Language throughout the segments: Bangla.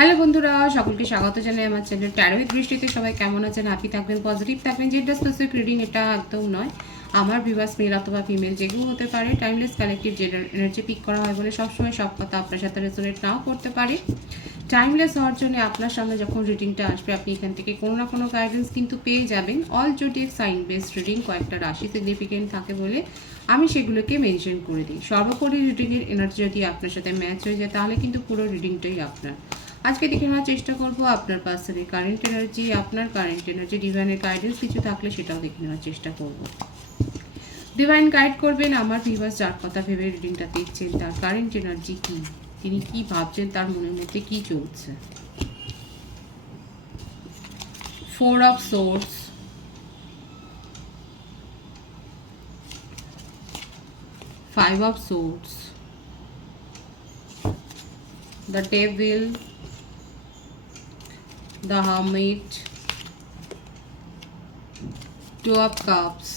হ্যালো বন্ধুরা, সকলকে স্বাগত জানাই আমার চ্যানেল ট্যারোইক দৃষ্টিতে সবাই কেমন আছেন? হ্যাপি থাকবেন পজিটিভ থাকবেন। যেটা স্পেসিফিক রিডিং এটা একদম নয়। আমার ভিভাস মেল অথবা ফিমেল যেগুলো হতে পারে timeless collective general energy pick করা হয় বলে সবসময় সব কথা আপনার সাথে রেজোনেট নাও করতে পারে। টাইমলেস হওয়ার জন্য আপনার সামনে যখন রিডিংটা আসবে, আপনি এখান থেকে কোনো না কোনো গাইডেন্স কিন্তু পেয়ে যাবেন। All zodiac sign based reading কয়েকটা রাশি সিগনিফিকেন্ট থাকে বলে আমি সেগুলোকে মেনশন করে দিই। সর্বোপরি রিডিংয়ের এনার্জি যদি আপনার সাথে ম্যাচ হয়ে যায়, তাহলে কিন্তু পুরো রিডিংটাই আপনার। আজকে দেখে নেওয়ার চেষ্টা করব আপনার পার্সনের কারেন্ট এনার্জি আপনার কারেন্ট এনার্জি ডিভাইনের গাইডেন্স কিছু থাকলে সেটাও দেখে নেওয়ার চেষ্টা করব। ডিভাইন গাইড করবেন আমার ভিভাস যার কথা ভেবে রিডিংটা দেখছেন তার কারেন্ট এনার্জি কি? তিনি কি ভাবছেন? তার মনের মধ্যে কি চলছে? Four of swords five of swords the devil, the hermit, two of cups,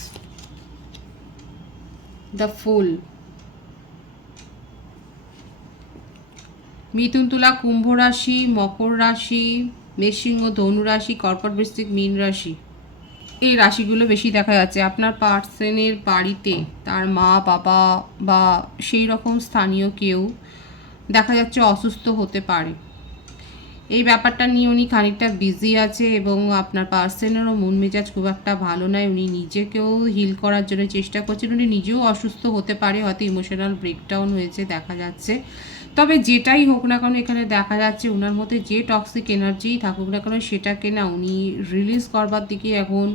the fool. মিথুন তুলা কুম্ভ রাশি মকর রাশি মেষসিংহ ধনু রাশি কর্কট বৃশ্চিক মীন রাশি। এই রাশিগুলো বেশি দেখা যাচ্ছে। আপনার পার্সনের বাড়িতে তার মা বাবা বা সেই রকম স্থানীয় কেউ দেখা যাচ্ছে অসুস্থ হতে পারে। এই ব্যাপারটা নিয়ে উনি খানিকটা বিজি আছে এবং আপনার পার্সেনেরও মন মেজাজ খুব একটা ভালো নয়। উনি নিজেকেও হিল করার জন্য চেষ্টা করছেন। উনি নিজেও অসুস্থ হতে পারে, হয়তো ইমোশনাল ব্রেকডাউন হয়েছে, দেখা যাচ্ছে। তবে যেটাই হোক না কেন এখানে দেখা যাচ্ছে ওনার মধ্যে যে টক্সিক এনার্জিই থাকুক না কেন সেটাকে না উনি রিলিজ করবার দিকে এখন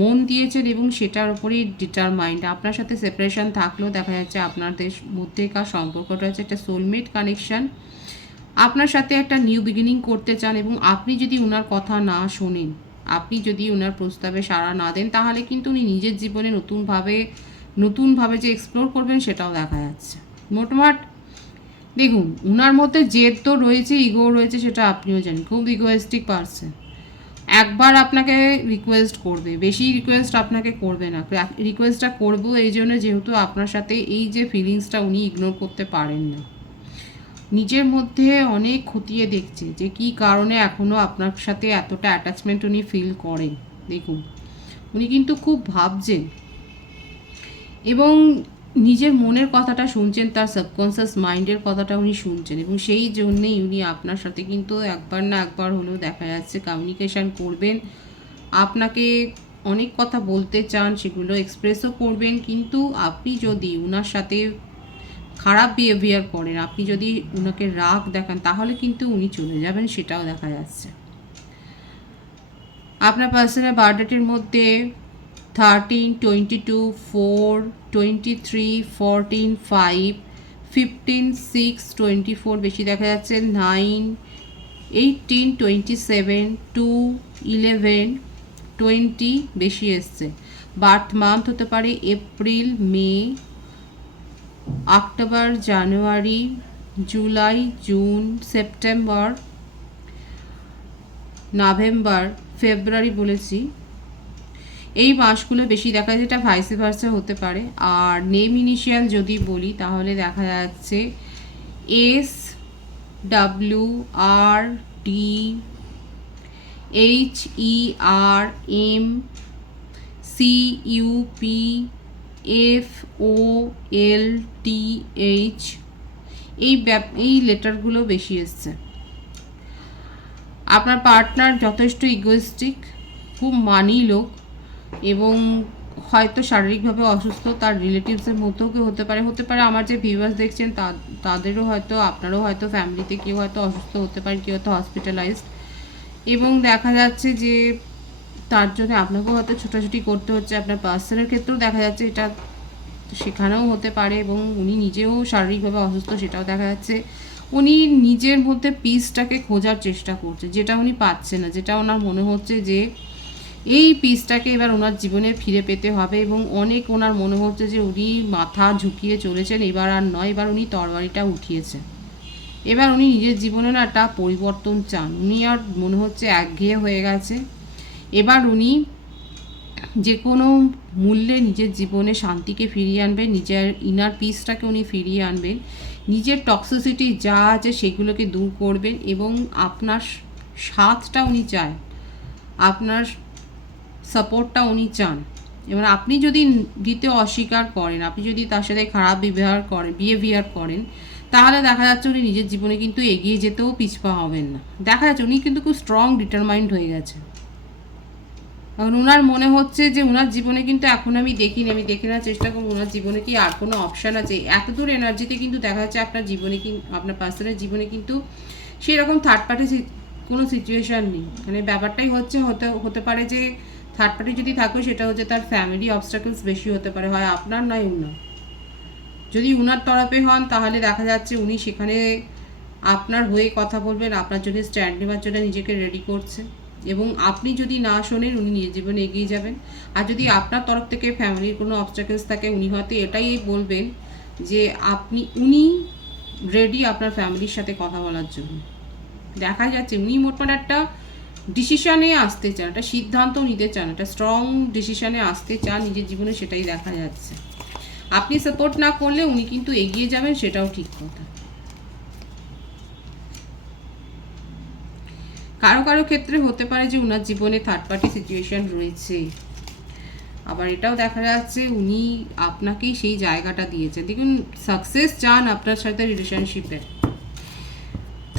মন দিয়েছেন এবং সেটার উপরেই ডিটারমাইন্ড আপনার সাথে সেপারেশন থাকলেও দেখা যাচ্ছে আপনাদের মধ্যেকার সম্পর্কটা হচ্ছে একটা সোলমেট কানেকশন আপনার সাথে একটা নিউ বিগিনিং করতে চান এবং আপনি যদি ওনার কথা না শোনেন, আপনি যদি ওনার প্রস্তাবে সাড়া না দেন, তাহলে কিন্তু উনি নিজের জীবনে নতুনভাবে নতুনভাবে যে এক্সপ্লোর করবেন সেটাও দেখা যাচ্ছে। মোটমাট, দেখুন ওনার মধ্যে জেদ তো রয়েছে ইগো রয়েছে, সেটা আপনিও জানেন। খুব ইগোয়েস্টিক পারসন একবার আপনাকে রিকোয়েস্ট করবে, বেশি রিকোয়েস্ট আপনাকে করবে না। রিকোয়েস্টটা করব এই জন্য যেহেতু আপনার সাথে এই যে ফিলিংসটা উনি ইগনোর করতে পারেন না। নিজের মধ্যে অনেক খতিয়ে দেখছে যে কি কারণে এখনও আপনার সাথে এতটা অ্যাটাচমেন্ট উনি ফিল করেন। দেখুন, উনি কিন্তু খুব ভাবছেন এবং নিজের মনের কথাটা শুনছেন, তার সাবকনসিয়াস মাইন্ডের কথাটা উনি শুনছেন এবং সেই জন্যেই উনি আপনার সাথে কিন্তু একবার না একবার হলেও দেখা যাচ্ছে কমিউনিকেশান করবেন। আপনাকে অনেক কথা বলতে চান, সেগুলো এক্সপ্রেসও করবেন। কিন্তু আপনি যদি ওনার সাথে খারাপ বিহেভিয়ার করেন, আপনি যদি ওনাকে রাগ দেখান, তাহলে কিন্তু উনি চলে যাবেন, সেটাও দেখা যাচ্ছে। আপনার পার্সোনাল বার্থডেটের মধ্যে thirteen twenty two four twenty three fourteen five fifteen six twenty four বেশি দেখা যাচ্ছে nine eighteen twenty seven two eleven twenty বেশি এসছে। বার্থ মান্থ হতে পারে April May October, January, July, June, September, November, February বলেছি। এই মাসগুলো বেশি দেখা যায়, এটা ভাইসে ভার্সা হতে পারে। আর নেম ইনিশিয়াল যদি বলি, তাহলে দেখা যাচ্ছে S W R D H E R M C U P F O L T H এই এই লেটারগুলো বেশি এসছে। আপনার পার্টনার যথেষ্ট ইগোয়েস্টিক খুব মানি লোক এবং হয়তো শারীরিকভাবে অসুস্থ, তার রিলেটিভসের মধ্যেও কেউ হতে পারে। হতে পারে আমার যে ভিউয়ার্স দেখছেন তাদেরও হয়তো, আপনারও হয়তো ফ্যামিলিতে কেউ হয়তো অসুস্থ হতে পারে, কেউ হয়তো হসপিটালাইজড এবং দেখা যাচ্ছে যে তার জন্য আপনাকেও হয়তো ছোটাছুটি করতে হচ্ছে। আপনার পার্সনের ক্ষেত্রেও দেখা যাচ্ছে এটা সেখানেও হতে পারে এবং উনি নিজেও শারীরিকভাবে অসুস্থ সেটাও দেখা যাচ্ছে। উনি নিজের মধ্যে পিসটাকে খোঁজার চেষ্টা করছে, যেটা উনি পাচ্ছে না, যেটা ওনার মনে হচ্ছে যে এই পিসটাকে এবার ওনার জীবনে ফিরে পেতে হবে এবং অনেক ওনার মনে হচ্ছে যে উনি মাথা ঝুঁকিয়ে চলেছেন, এবার আর নয়, এবার উনি তরবারিটা উঠিয়েছেন এবার উনি নিজের জীবনে না একটা পরিবর্তন চান। উনি আর মনে হচ্ছে একঘেয়ে হয়ে গেছে। এবার উনি যে কোনো মূল্যে নিজের জীবনে শান্তিকে ফিরিয়ে আনবেন, নিজের ইনার পিসটাকে উনি ফিরিয়ে আনবেন, নিজের টক্সিসিটি যা আছে সেগুলোকে দূর করবেন এবং আপনার সাথটা উনি চায় আপনার সাপোর্টটা উনি চান। এবার আপনি যদি দিতে অস্বীকার করেন, আপনি যদি তার সাথে খারাপ ব্যবহার করেন বিহেভিয়ার করেন, তাহলে দেখা যাচ্ছে উনি নিজের জীবনে কিন্তু এগিয়ে যেতেও পিছপা হবেন না। দেখা যাচ্ছে উনি কিন্তু খুব স্ট্রং ডিটারমাইন্ড হয়ে গেছে এখন ওনার মনে হচ্ছে যে ওনার জীবনে কিন্তু এখন আমি দেখিনি, আমি দেখে নেওয়ার চেষ্টা করব ওনার জীবনে কি আর কোনো অপশান আছে? এত দূর এনার্জিতে কিন্তু দেখা যাচ্ছে আপনার জীবনে কি আপনার পার্সনের জীবনে কিন্তু সেরকম থার্ড পার্টি কোনো সিচুয়েশান নেই। মানে ব্যাপারটাই হচ্ছে, হতে হতে পারে যে থার্ড পার্টি যদি থাকে, সেটা হচ্ছে তার ফ্যামিলি অবস্টাকলস বেশি হতে পারে, হয় আপনার নয় উনার। যদি উনার তরফে হন, তাহলে দেখা যাচ্ছে উনি সেখানে আপনার হয়ে কথা বলবেন, আপনার জন্য স্ট্যান্ড নেওয়ার জন্য নিজেকে রেডি করছে। এবং আপনি যদি না শোনেন, উনি নিজের জীবনে এগিয়ে যাবেন। আর যদি আপনার তরফ থেকে ফ্যামিলির কোনো অবস্টাকেলস থাকে, উনি হয়তো এটাই বলবেন যে আপনি, উনি রেডি আপনার ফ্যামিলির সাথে কথা বলার জন্য। দেখা যাচ্ছে উনি মোটমাট একটা ডিসিশনে আসতে চান, একটা সিদ্ধান্ত নিতে চান, একটা স্ট্রং ডিসিশনে আসতে চান, নিজের জীবনে সেটাই দেখা যাচ্ছে। আপনি সাপোর্ট না করলে উনি কিন্তু এগিয়ে যাবেন, সেটাও ঠিক কথা। কারও কারও ক্ষেত্রে হতে পারে যে উনার জীবনে থার্ড পার্টি সিচুয়েশন রয়েছে। আবার এটাও দেখা যাচ্ছে উনি আপনাকেই সেই জায়গাটা দিয়েছেন। দেখুন সাকসেস চান আপনার সাথে রিলেশনশিপে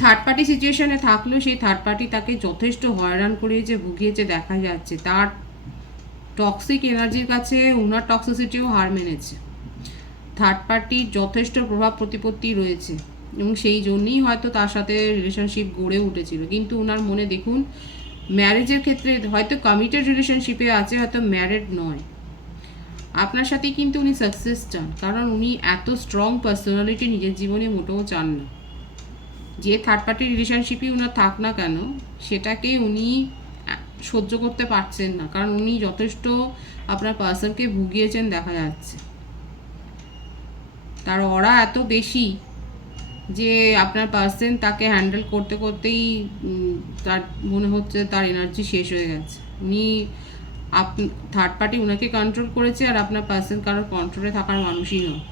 থার্ড পার্টি সিচুয়েশনে থাকলেও সেই থার্ড পার্টি তাকে যথেষ্ট হয়রান করিয়েছে, ভুগিয়েছে, দেখা যাচ্ছে। তার টক্সিক এনার্জির কাছে উনার টক্সিসিটিও হার মেনেছে। থার্ড পার্টির যথেষ্ট প্রভাব প্রতিপত্তি রয়েছে। এবং সেই জন্যই হয়তো তার সাথে রিলেশনশিপ গড়ে উঠেছিল। কিন্তু ওনার মনে দেখুন ম্যারেজের ক্ষেত্রে হয়তো কমিটেড রিলেশনশিপে আছে, হয়তো ম্যারেড নয়। আপনার সাথে কিন্তু উনি সাকসেস চান, কারণ উনি এত স্ট্রং পার্সোনালিটি নিজের জীবনে মোটেও চান না। যে থার্ড পার্টি রিলেশনশিপই ওনার থাক না কেন, সেটাকে উনি সহ্য করতে পারছেন না, কারণ উনি যথেষ্ট আপনার পার্সনকে ভুগিয়েছেন, দেখা যাচ্ছে। তার অরা এত বেশি যে আপনার পার্সন তাকে হ্যান্ডেল করতে করতেই তার মনে হচ্ছে তার এনার্জি শেষ হয়ে গেছে। উনি আপ থার্ড পার্টি ওনাকে কন্ট্রোল করেছে আর আপনার পার্সন কারোর কন্ট্রোলে থাকার মানুষই নয়।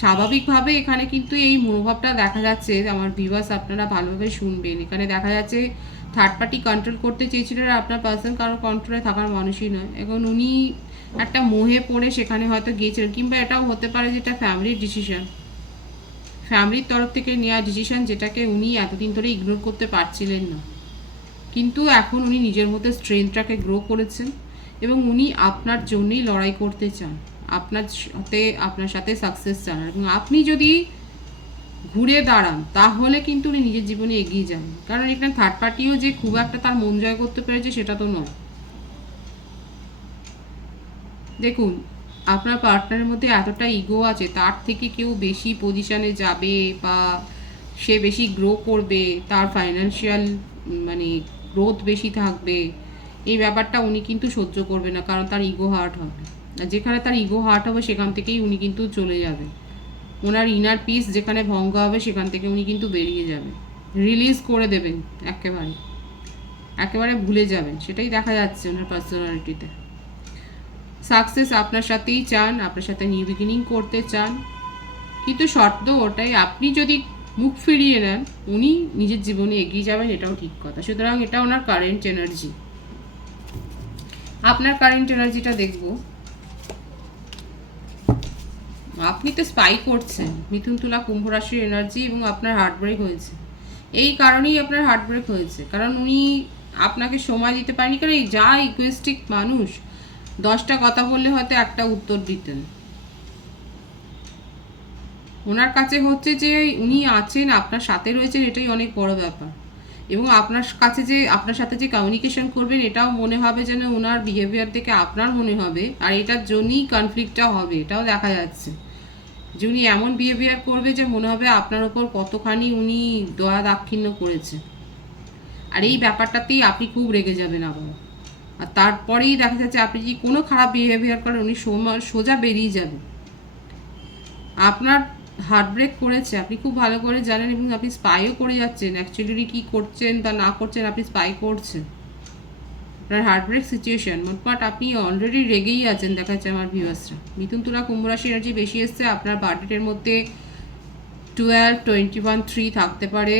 স্বাভাবিকভাবে এখানে কিন্তু এই মনোভাবটা দেখা যাচ্ছে, আমার ভিউয়ার্স আপনারা ভালোভাবে শুনবেন। এখানে দেখা যাচ্ছে থার্ড পার্টি কন্ট্রোল করতে চেয়েছিলেন আর আপনার পার্সন কারোর কন্ট্রোলে থাকার মানুষই নয়। এখন উনি একটা মোহে পড়ে সেখানে হয়তো গিয়েছিলেন, কিংবা এটাও হতে পারে যেটা ফ্যামিলির ডিসিশন ফ্যামিলির তরফ থেকে নেওয়া ডিসিশন যেটাকে উনি এতদিন ধরে ইগনোর করতে পারছিলেন না। কিন্তু এখন উনি নিজের মধ্যে স্ট্রেংথটাকে গ্রো করেছেন এবং উনি আপনার জন্যই লড়াই করতে চান। আপনার সাথে আপনার সাথে সাকসেস চান। এবং আপনি যদি ঘুরে দাঁড়ান, তাহলে কিন্তু উনি নিজের জীবনে এগিয়ে যান। কারণ এখানে থার্ড পার্টিও যে খুব একটা তার মন জয় করতে পেরেছে সেটা তো নয়। দেখুন আপনার পার্টনারের মধ্যে এতটা ইগো আছে, তার থেকে কেউ বেশি পজিশনে যাবে বা সে বেশি গ্রো করবে, তার ফাইন্যান্সিয়াল মানে গ্রোথ বেশি থাকবে, এই ব্যাপারটা উনি কিন্তু সহ্য করবে না, কারণ তার ইগো হার্ট হবে। আর যেখানে তার ইগো হার্ট হবে, সেখান থেকেই উনি কিন্তু চলে যাবে। ওনার ইনার পিস যেখানে ভঙ্গ হবে, সেখান থেকে উনি কিন্তু বেরিয়ে যাবেন রিলিজ করে দেবেন, একেবারে। একেবারে ভুলে যাবেন, সেটাই দেখা যাচ্ছে ওনার পার্সোনালিটিতে সাকসেস আপনার সাথেই চান, আপনার সাথে নিউ বিগিনিং করতে চান। কিন্তু শর্ত ওটাই, আপনি যদি মুখ ফিরিয়ে নেন, উনি নিজের জীবনে এগিয়ে যাবেন, এটাও ঠিক কথা। সুতরাং এটা ওনার কারেন্ট এনার্জি আপনার কারেন্ট এনার্জিটা দেখব। আপনি তো স্পাই করছেন। মিথুন তুলা কুম্ভ রাশির এনার্জি এবং আপনার হার্ট ব্রেক হয়েছে। এই কারণেই আপনার হার্ট ব্রেক হয়েছে। কারণ উনি আপনাকে সময় দিতে পারেনি। কারণ এই যা ইকুয়েস্টিক মানুষ দশটা কথা বললে হয়তো একটা উত্তর দিতেন। ওনার কাছে হচ্ছে যে উনি আছেন, আপনার সাথে রয়েছেন, এটাই অনেক বড় ব্যাপার। এবং আপনার কাছে যে, আপনার সাথে যে কমিউনিকেশন করবেন, এটাও মনে হবে যেন ওনার বিহেভিয়ার থেকে আপনার মনে হবে, আর এটার জন্যই কনফ্লিক্টটা হবে, এটাও দেখা যাচ্ছে। যে উনি এমন বিহেভিয়ার করবে যে মনে হবে আপনার ওপর কতখানি উনি দয়া দাক্ষিণ্য করেছে। আর এই ব্যাপারটাতেই আপনি খুব রেগে যাবেন আবার। আর তারপরেই দেখা যাচ্ছে আপনি যদি কোনো খারাপ বিহেভিয়ার করেন, উনি সোজা বেরিয়ে যাবেন আপনার হার্ট ব্রেক করেছে, আপনি খুব ভালো করে জানেন এবং আপনি স্পাইও করে যাচ্ছেন। অ্যাকচুয়ালি কী করছেন বা না করছেন আপনি স্পাই করছেন। আপনার হার্ট ব্রেক সিচুয়েশন মোটমাট আপনি অলরেডি রেগেই আছেন, দেখা যাচ্ছে আমার ভিউয়ার্সরা মিথুন তুলা কুম্ভ রাশি এনার্জি বেশি এসছে, আপনার বার্থডেটের মধ্যে টুয়েলভ টোয়েন্টি ওয়ান থ্রি থাকতে পারে।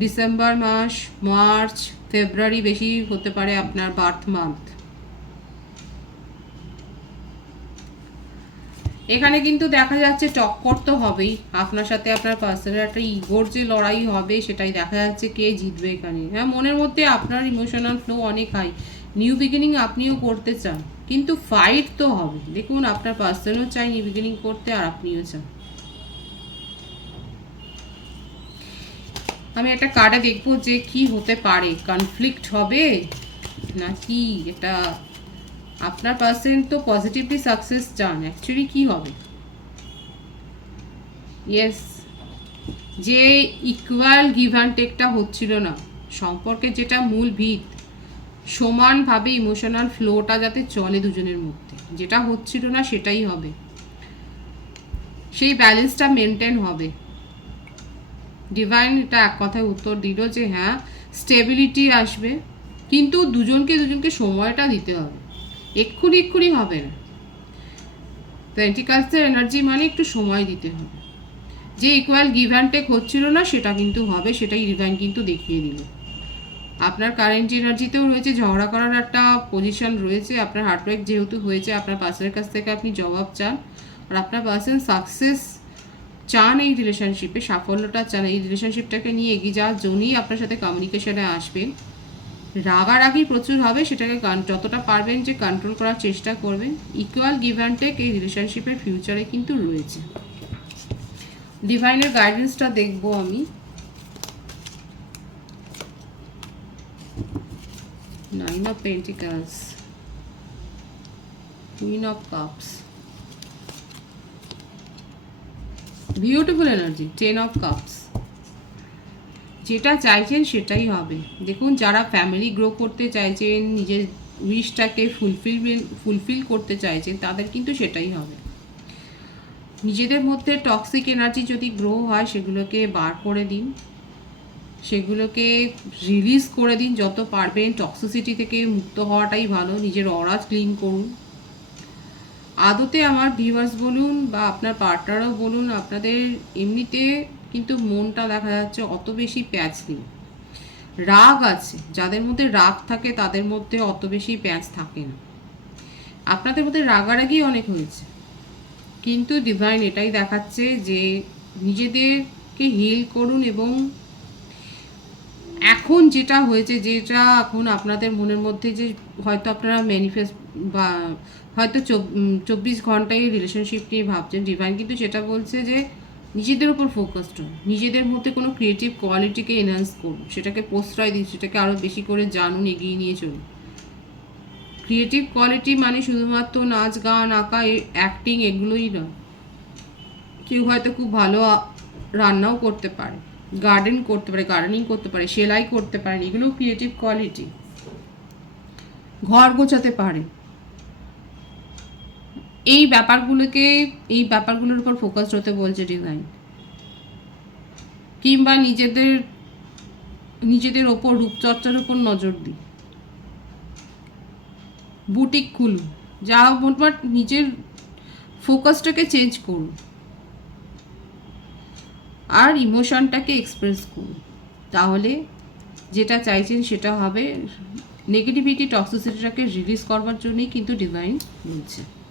ডিসেম্বর মাস মার্চ ফেব্রুয়ারি বেশি হতে পারে আপনার বার্থ মান্থ। এখানে কিন্তু দেখা যাচ্ছে টক্কর তো হবেই। আপনার সাথে আপনার পার্সনের একটা ইগোর যে লড়াই হবে সেটাই দেখা যাচ্ছে কে জিতবে এখানে। হ্যাঁ মনের মধ্যে আপনার ইমোশনাল ফ্লো অনেক হাই নিউ বিগিনিং আপনিও করতে চান, কিন্তু ফাইট তো হবে দেখুন, আপনার পার্সনও চাই নিউ বিগিনিং করতে আর আপনিও চান। আমি একটা কার্ডে দেখব যে কি হতে পারে। কনফ্লিক্ট হবে? নাকি এটা আপনার পার্সেন্ট তো পজিটিভলি সাকসেস চান অ্যাকচুয়ালি কি হবে? ইয়েস যে ইকুয়াল গিভ অ্যান্ড টেকটা হচ্ছিল না, সম্পর্কে যেটা মূল ভিত, সমানভাবে ইমোশনাল ফ্লোটা যাতে চলে দুজনের মধ্যে। যেটা হচ্ছিল না সেটাই হবে। সেই ব্যালেন্সটা মেনটেন হবে। ডিভাইন এটা এক কথায় উত্তর দিল যে হ্যাঁ স্টেবিলিটি আসবে, কিন্তু দুজনকে দুজনকে সময়টা দিতে হবে। এক্ষুনি এক্ষুনি হবে না। পেন্টিকালসের এনার্জি মানে একটু সময় দিতে হবে। যে ইকুয়াল গিভ হচ্ছিল না, সেটা কিন্তু হবে, সেটাই ডিভাইন কিন্তু দেখিয়ে দিল। আপনার কারেন্ট এনার্জিতেও রয়েছে, ঝগড়া করার একটা পজিশন রয়েছে, আপনার হার্টব্রেক যেহেতু হয়েছে, আপনার পার্সনের কাছ থেকে আপনি জবাব চান। আর আপনার পার্সন সাকসেস চান এই রিলেশনশিপে সাফল্যটা চান এই রিলেশনশিপটাকে নিয়ে এগিয়ে যাওয়ার জন্যই আপনার সাথে কমিউনিকেশনে আসবেন। রাগারাগি প্রচুর হবে, সেটাকে যতটা পারবেন যে কন্ট্রোল করার চেষ্টা করবেন। ইকুয়াল গিভ অ্যান্ড টেক এই রিলেশনশিপের ফিউচারে কিন্তু রয়েছে। ডিভাইনের গাইডেন্সটা দেখব আমি। Nine of pentacles queen of cups beautiful energy ten of cups যেটা চাইছেন সেটাই হবে। দেখুন, যারা ফ্যামিলি গ্রো করতে চাইছেন, নিজের উইশটাকে ফুলফিলমেন্ট ফুলফিল করতে চাইছেন, তাদের কিন্তু সেটাই হবে। নিজেদের মধ্যে টক্সিক এনার্জি যদি গ্রো হয়, সেগুলোকে বার করে দিন। সেগুলোকে রিলিজ করে দিন। যত পারবেন টক্সিসিটি থেকে মুক্ত হওয়াটাই ভালো। নিজের অরাজ ক্লিন করুন। আদতে আমার ভিউয়ার্স বলুন বা আপনার পার্টনারও বলুন, আপনাদের এমনিতে কিন্তু মনটা দেখা যাচ্ছে অত বেশি প্যাচ নেই। রাগ আছে, যাদের মধ্যে রাগ থাকে তাদের মধ্যে অত বেশি প্যাচ থাকে না। আপনাদের মধ্যে রাগারাগি অনেক হয়েছে, কিন্তু ডিভাইন এটাই দেখাচ্ছে যে নিজেদেরকে হিল করুন এবং এখন যেটা হয়েছে, যেটা এখন আপনাদের মনের মধ্যে যে হয়তো আপনারা ম্যানিফেস্ট বা হয়তো চব্বিশ ঘন্টায় রিলেশনশিপ নিয়ে ভাবছেন ডিভাইন কিন্তু সেটা বলছে যে নিজেদের উপর ফোকাসড হন। নিজেদের মধ্যে কোনো ক্রিয়েটিভ কোয়ালিটিকে এনহান্স করুন। সেটাকে প্রশ্রয় দিন, সেটাকে আরও বেশি করে জানুন, এগিয়ে নিয়ে চলুন। ক্রিয়েটিভ কোয়ালিটি মানে শুধুমাত্র নাচ, গান, আঁকা অ্যাক্টিং এগুলোই নয়। কেউ হয়তো খুব ভালো রান্নাও করতে পারে গার্ডেন করতে পারে গার্ডেনিং করতে পারে, সেলাই করতে পারেন এগুলো ক্রিয়েটিভ কোয়ালিটি ঘর গোছাতে পারে। এই ব্যাপারগুলোকে, এই ব্যাপারগুলোর উপর ফোকাস হতে বলছে ডিজাইন কিংবা নিজেদের নিজেদের ওপর, রূপচর্চার ওপর নজর দিই। বুটিক খুলুন। যা মোটমাট নিজের ফোকাসটাকে চেঞ্জ করুন। আর ইমোশনটাকে এক্সপ্রেস করুন। তাহলে যেটা চাইছেন সেটা হবে নেগেটিভিটি টক্সিসিটিটাকে রিলিজ করবার জন্যই কিন্তু ডিভাইন বলছে।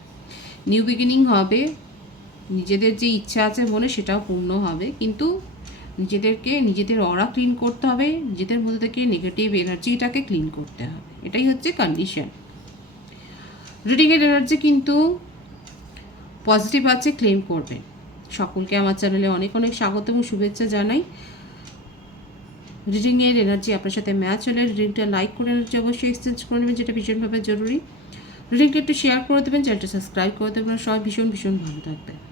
নিউ বিগিনিং হবে। নিজেদের যে ইচ্ছা আছে মনে সেটাও পূর্ণ হবে। কিন্তু নিজেদেরকে, নিজেদের অরা ক্লিন করতে হবে। নিজেদের মধ্যে থেকে নেগেটিভ এনার্জিটাকে ক্লিন করতে হবে। এটাই হচ্ছে কন্ডিশন রিডিংয়ের এনার্জি কিন্তু পজিটিভ আছে ক্লেম করবেন সকলকে আমার চ্যানেলে অনেক অনেক স্বাগত এবং শুভেচ্ছা জানাই। রিডিংয়ের এনার্জি আপনার সাথে ম্যাচ হলে রিডিংটা লাইক করে এনার্জি অবশ্যই এক্সচেঞ্জ করে নেবেন, যেটা ভীষণভাবে জরুরি। রিডিংটা একটু শেয়ার করে দেবেন চ্যানেলটা সাবস্ক্রাইব করে দেবেন সবাই ভীষণ ভীষণ ভালো থাকবেন।